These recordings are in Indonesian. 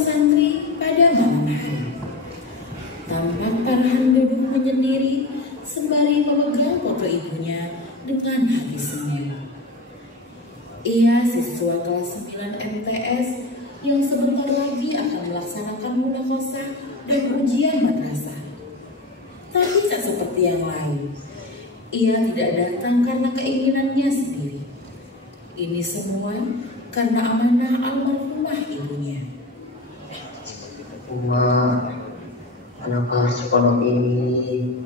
santri pada malam hari. Tampak Farhan duduk menyendiri sembari memegang foto ibunya dengan hati semu. Ia siswa kelas 9 MTS yang sebentar lagi akan melaksanakan munakosah dan ujian madrasah. Tapi tak seperti yang lain, ia tidak datang karena keinginannya sendiri. Ini semua karena amanah almarhumah ibunya. Uma, kenapa harus pondok ini?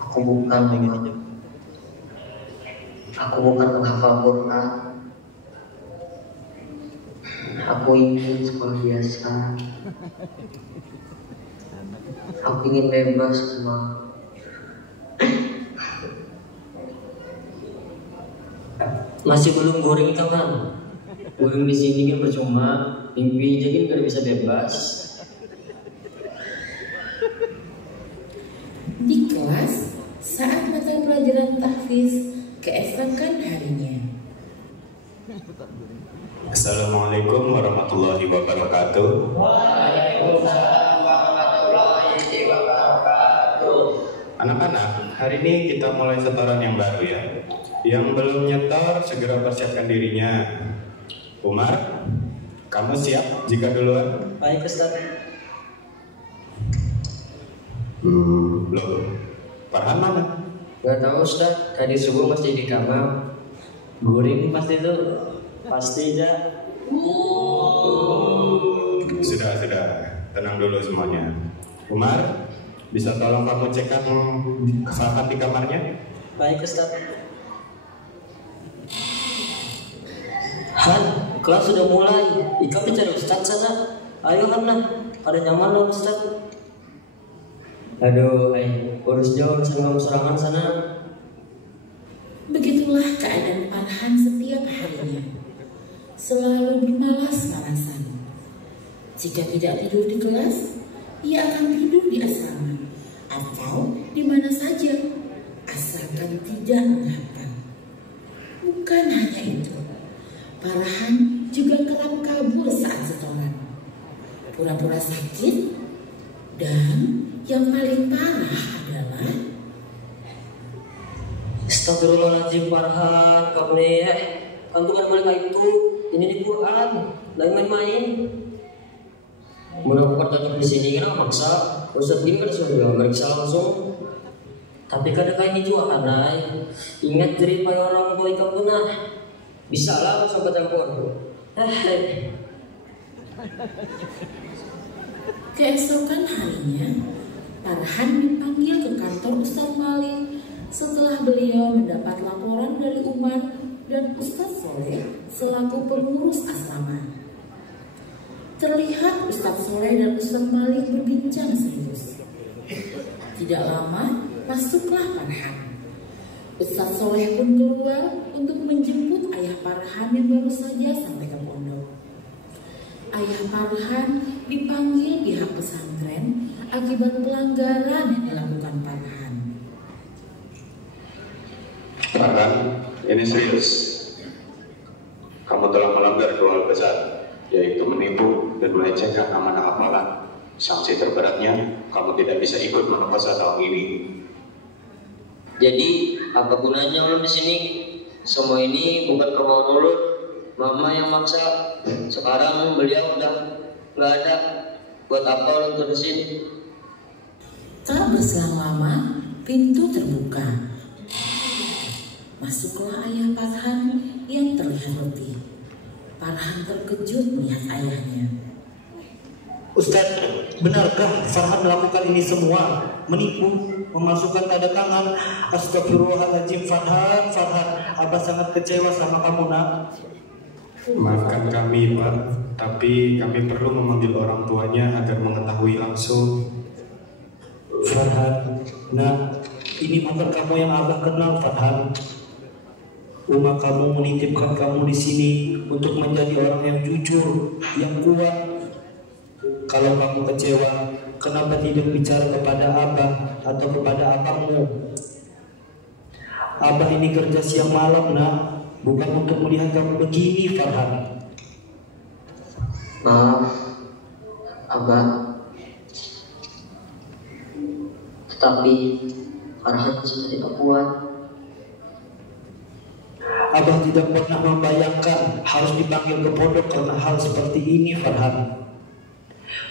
Aku bukan menghafal Quran. Aku ingin sekolah biasa. Aku ingin bebas, Uma. Masih belum goreng kawan. Goreng di sini kan percuma. Mimpi aja kan gak bisa bebas. Di kelas, saat mata pelajaran tahfiz keesokan harinya. Assalamualaikum warahmatullahi wabarakatuh. Waalaikumsalam warahmatullahi wabarakatuh. Anak-anak, hari ini kita mulai setoran yang baru ya. Yang belum nyetor segera persiapkan dirinya. Umar, kamu siap jika duluan? Baik Ustaz. Loh, Farhan mana? Gak tahu Ustaz, tadi subuh masih di kamar. Goreng pasti itu. Pasti aja. Sudah, tenang dulu semuanya. Umar, bisa tolong kamu cekkan Farhan di kamarnya? Baik Ustaz. Han, kelas sudah mulai. Ika bicara Ustaz sana. Ayo Han, pada nyaman loh Ustaz. Aduh, urus jauh sama serangan sana. Begitulah keadaan Farhan setiap harinya. Selalu bermalas-malasan. Jika tidak tidur di kelas, ia akan tidur di asrama atau di mana saja, asalkan tidak mengapa. Bukan hanya itu, Farhan juga kerap kabur saat setoran, pura-pura sakit, dan yang paling parah adalah Astagfirullahaladzim Farhan, kamu nih kantungan mereka itu ini di Quran, lagi main-main. Menurut pertanyaan di sini kan maksa, Ustaz ini kan sudah meriksa langsung. Tapi kadang ini juga kan, ingat cerita orang tua ikan punah, bisa lah sampai campur. keesokan harinya. Farhan dipanggil ke kantor Ustaz Malik setelah beliau mendapat laporan dari Umar dan Ustaz Soleh selaku pengurus asrama. Terlihat Ustaz Soleh dan Ustaz Malik berbincang serius. Tidak lama masuklah Farhan. Ustaz Soleh pun keluar untuk menjemput ayah Farhan yang baru saja sampai ke pondok. Ayah Farhan dipanggil pihak pesantren akibat pelanggaran yang dilakukan Farhan. Farhan, ini serius. Kamu telah melanggar dua hal besar, yaitu menipu dan melecehkan amanah hafalan. Sanksi terberatnya, kamu tidak bisa ikut munakosah tahun ini. Jadi apa gunanya lo di sini? Semua ini bukan kemauan mulut, mama yang maksa. Sekarang beliau udah nggak ada. Buat apa lo untuk di sini? Tak berselang lama, pintu terbuka. Masuklah ayah Farhan yang terlihat letih. Farhan terkejut melihat ayahnya. Ustaz, benarkah Farhan melakukan ini semua? Menipu, memasukkan tanda tangan. Astagfirullahaladzim Farhan, Abah sangat kecewa sama kamu nak. Maafkan kami Pak, tapi kami perlu memanggil orang tuanya agar mengetahui langsung. Farhan, nak, ini bukan kamu yang Abah kenal Farhan. Uma kamu menitipkan kamu di sini untuk menjadi orang yang jujur, yang kuat. Kalau kamu kecewa, kenapa tidak bicara kepada Abah atau kepada abangmu? Abah ini kerja siang malam nak, bukan untuk melihat kamu begini Farhan. Maaf, Abah. Tetapi Farhan sudah tidak kuat. Abah tidak pernah membayangkan harus dipanggil ke pondok karena hal seperti ini, Farhan.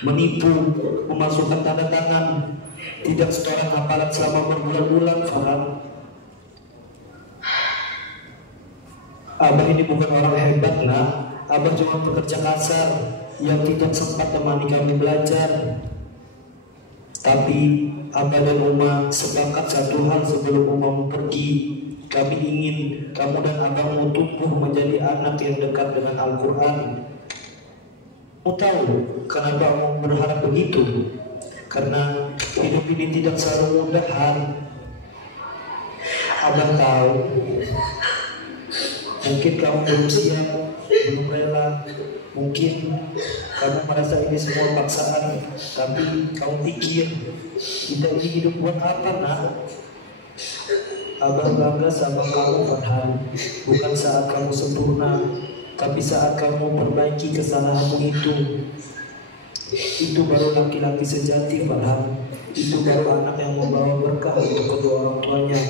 Menipu, memasukkan tanda tangan, tidak setoran hafalan selama berbulan-bulan, Farhan. Abah ini bukan orang hebat, nak. Abah cuma pekerja kasar yang tidak sempat temani kami belajar. Tapi Abah dan Uma sepakat satu hal sebelum Uma pergi. Kami ingin kamu dan Abahmu tumbuh menjadi anak yang dekat dengan Al-Quran. Kamu tahu kenapa Om berharap begitu? Karena hidup ini tidak selalu mudah, Han. Abah tahu mungkin kamu belum siap, belum rela. Mungkin kamu merasa ini semua paksaan. Tapi kamu pikir kita ini hidup buat apa, nak? Abah bangga sama kamu, Farhan. Bukan saat kamu sempurna, tapi saat kamu perbaiki kesalahanmu itu. Itu baru laki-laki sejati, Farhan. Itu baru anak yang membawa berkah untuk kedua orang tuanya.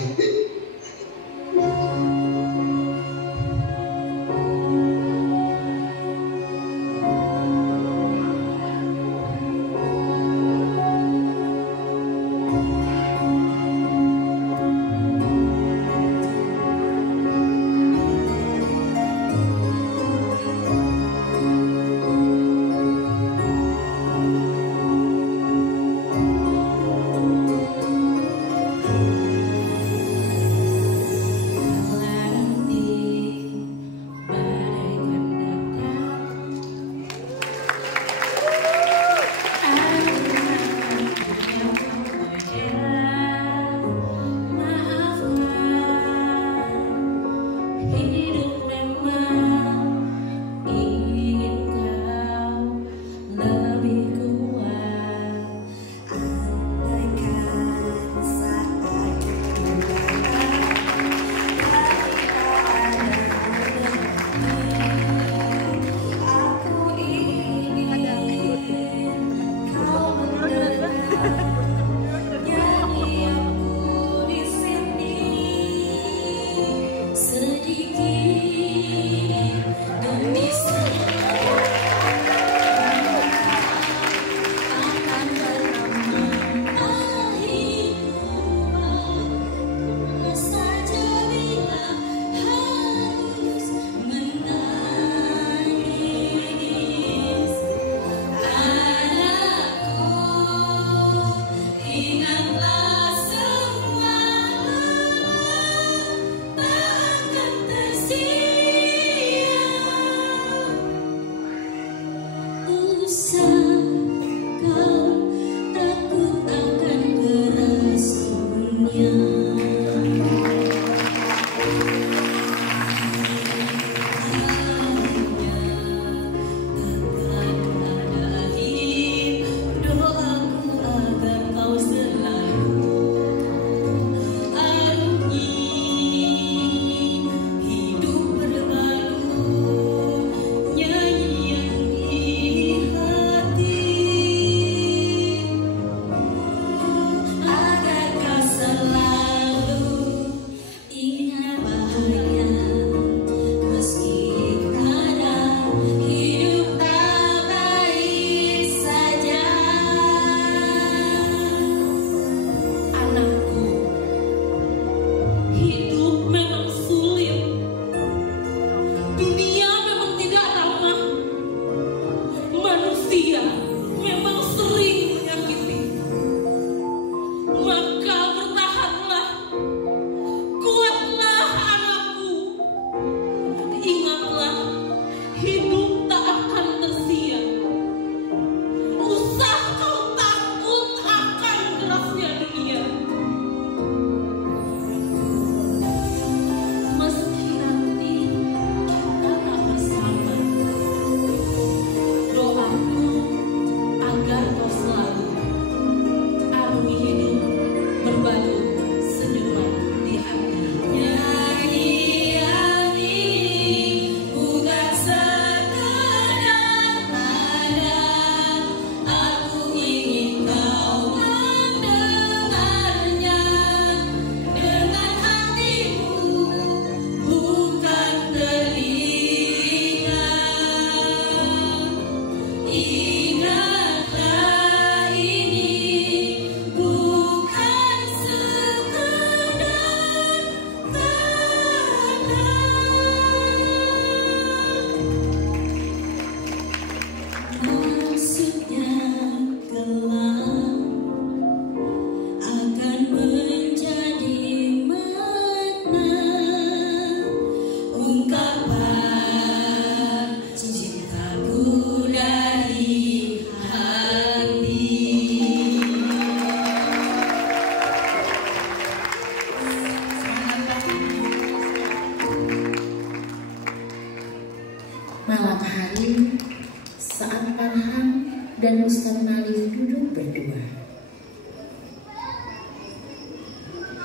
dan Ustaz Malik duduk berdua.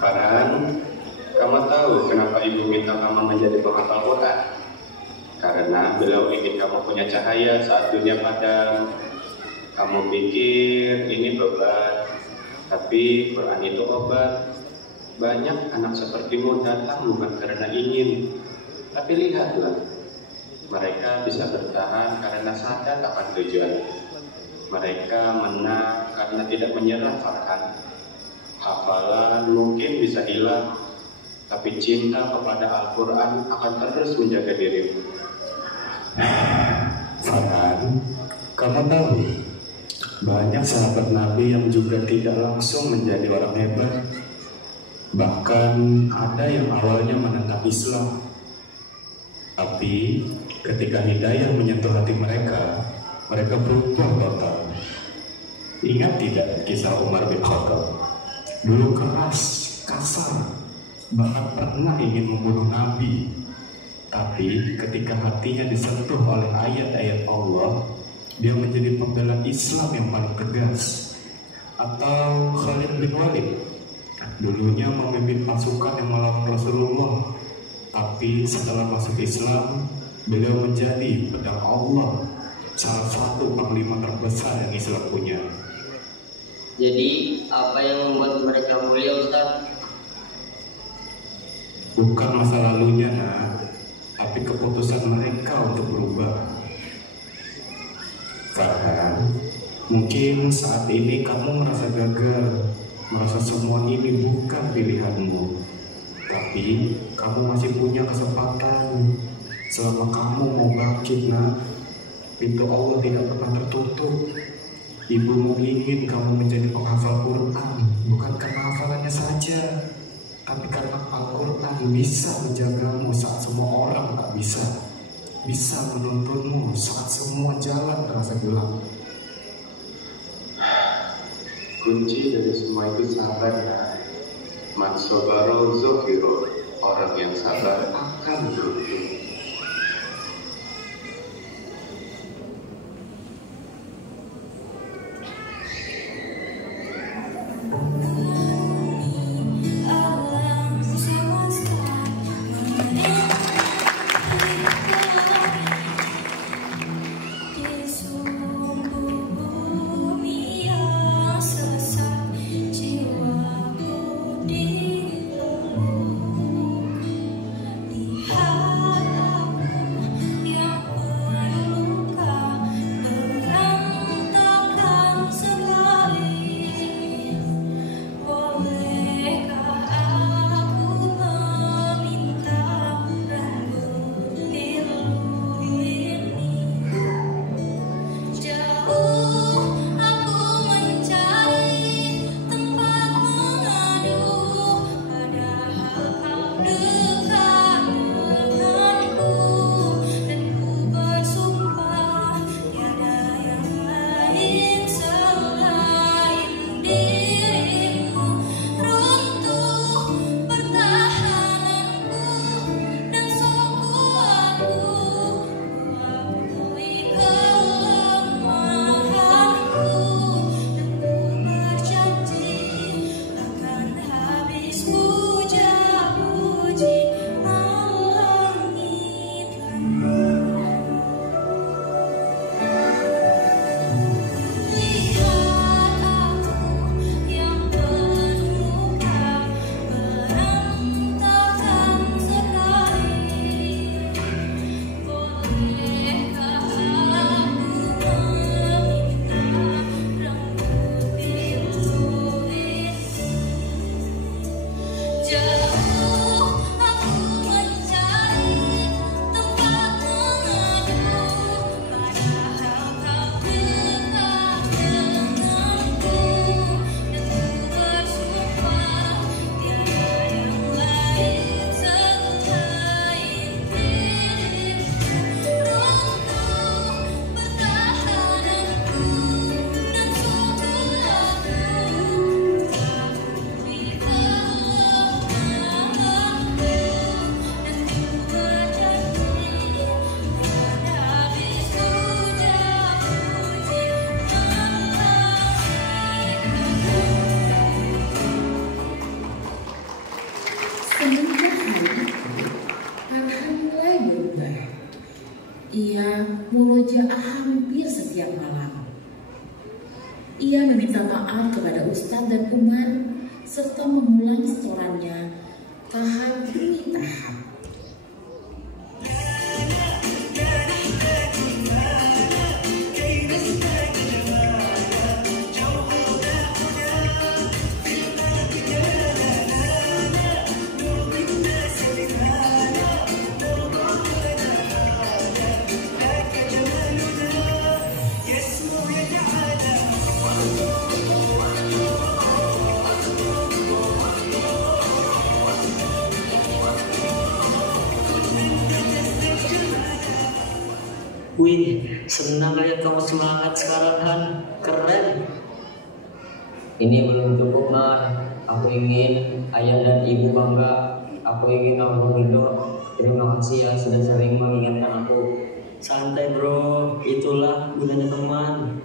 Farhan, kamu tahu kenapa ibu minta kamu menjadi penghafal Quran? Karena beliau ingin kamu punya cahaya saat dunia padam. Kamu pikir ini beban, tapi Quran itu obat. Banyak anak sepertimu datang bukan karena ingin, tapi lihatlah, mereka bisa bertahan karena sadar akan tujuan. Mereka menang karena tidak menyerah. Farhan, hafalan mungkin bisa hilang, tapi cinta kepada Al-Quran akan terus menjaga dirimu. Farhan, kamu tahu banyak sahabat Nabi yang juga tidak langsung menjadi orang hebat. Bahkan ada yang awalnya menentang Islam, tapi ketika hidayah menyentuh hati mereka, mereka berubah total. Ingat tidak kisah Umar bin Khattab? Dulu keras, kasar, bahkan pernah ingin membunuh Nabi. Tapi ketika hatinya disentuh oleh ayat-ayat Allah, dia menjadi pembela Islam yang paling tegas. Atau Khalid bin Walid, dulunya memimpin pasukan yang melawan Rasulullah, tapi setelah masuk Islam, beliau menjadi pedang Allah, salah satu panglima terbesar yang Islam punya. Jadi apa yang membuat mereka mulia, Ustaz? Bukan masa lalunya, nak, tapi keputusan mereka untuk berubah. Farhan, mungkin saat ini kamu merasa gagal, merasa semua ini bukan pilihanmu, tapi kamu masih punya kesempatan. Selama kamu mau bangkit, nak, pintu Allah tidak pernah tertutup. Ibumu ingin kamu menjadi penghafal Quran, bukan karena hafalannya saja, tapi karena Al-Quran bisa menjagamu saat semua orang tak bisa, bisa menuntunmu saat semua jalan terasa gelap. Kunci dari semua itu sabar, ya. Man sabara zuhira, orang yang sabar akan beruntung. Jiwaku di murojaah hampir setiap malam. Ia meminta maaf kepada Ustadz dan Umar serta mengulang setorannya tahap demi tahap. Wih, senang lihat kamu semangat sekarang, Han. Keren. Ini belum cukup, Mar. Aku ingin ayah dan ibu bangga. Aku ingin Allah ridho. Terima kasih ya sudah sering mengingatkan aku. Santai bro, itulah gunanya teman.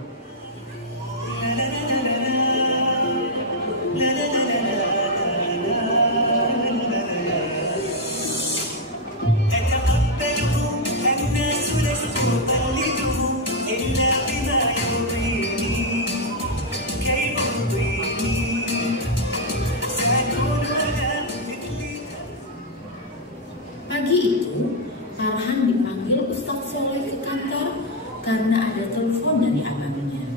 Pagi itu, Farhan dipanggil Ustadz Soleh ke kantor karena ada telepon dari abangnya.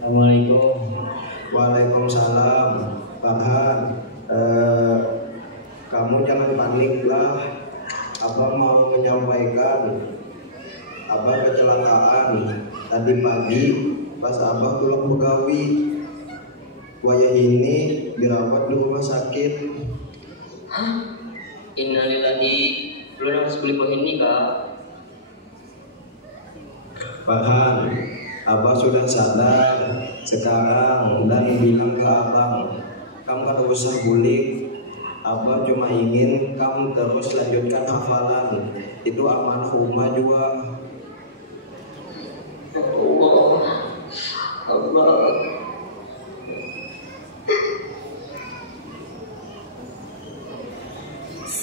Assalamualaikum. Waalaikumsalam. Farhan, kamu jangan panik lah. Abang mau menyampaikan, abang kecelakaan tadi pagi pas abang pulang begawi. Buaya ini dirawat di rumah sakit. Innalillahi. Lu harus beli buah ini, Kak. Farhan, abang sudah sadar sekarang dan bilang ke abang, kamu gak usah bulik. Abang cuma ingin kamu terus lanjutkan hafalan. Itu amanah Umar juga. Allah.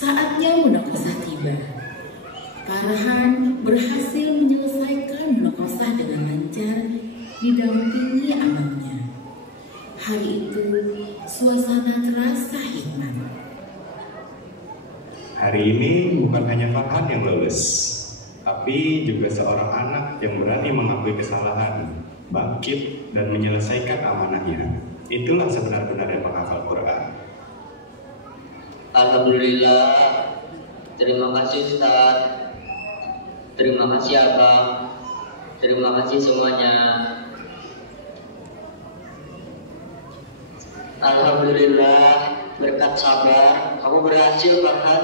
Saatnya munakosah tiba. Farhan berhasil menyelesaikan munakosah dengan lancar didampingi abangnya. Hari itu suasana terasa hikmat. Hari ini bukan hanya Farhan yang lulus, tapi juga seorang anak yang berani mengakui kesalahan, bangkit dan menyelesaikan amanahnya. Itulah sebenar-benarnya penghafal Quran. Alhamdulillah. Terima kasih Ustaz. Terima kasih Abang. Terima kasih semuanya. Alhamdulillah, berkat sabar kamu berhasil, Farhan.